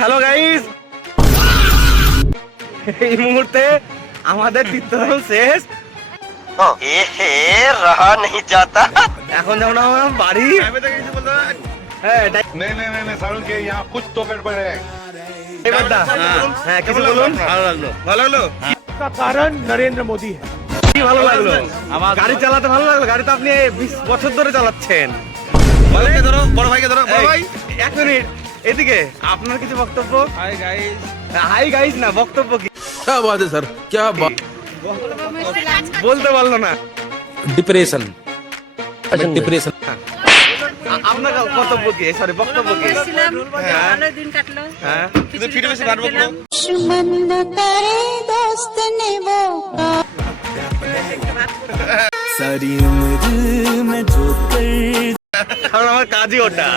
Hello guys, এই মুহূর্তে আমাদের তীর্থভ্রমণ শেষ। रहा नहीं जाता। এখন যেমন আমরা বাড়ি। হ্যাঁ सारुण के यहाँ कुछ तो गड़बड़ है। হ্যাঁ কিছু বলুন। ভালো লাগলো का कारण नरेंद्र मोदी है। কি ভালো লাগলো? গাড়ি চালাতে ভালো লাগলো? গাড়ি তো আপনি 20 বছর ধরে চালাচ্ছেন। ধরো বড় ভাইকে ধরো। বড় ভাই 1 মিনিট এদিকে, আপনার কিছু বক্তব্য? হাই গাইস না, বক্তব্য কি? क्या बात है सर, क्या बात। বলতে পারলো না। डिप्रेशन डिप्रेशन আপনার কর্তব্য কি, সরি বক্তব্য কি? ভালো দিন কাটলো। হ্যাঁ কিন্তু ফিরে বেশি ভাট বকলো। दुश्मन करे दोस्त ने वो কারণ আমার কাজই ওটা।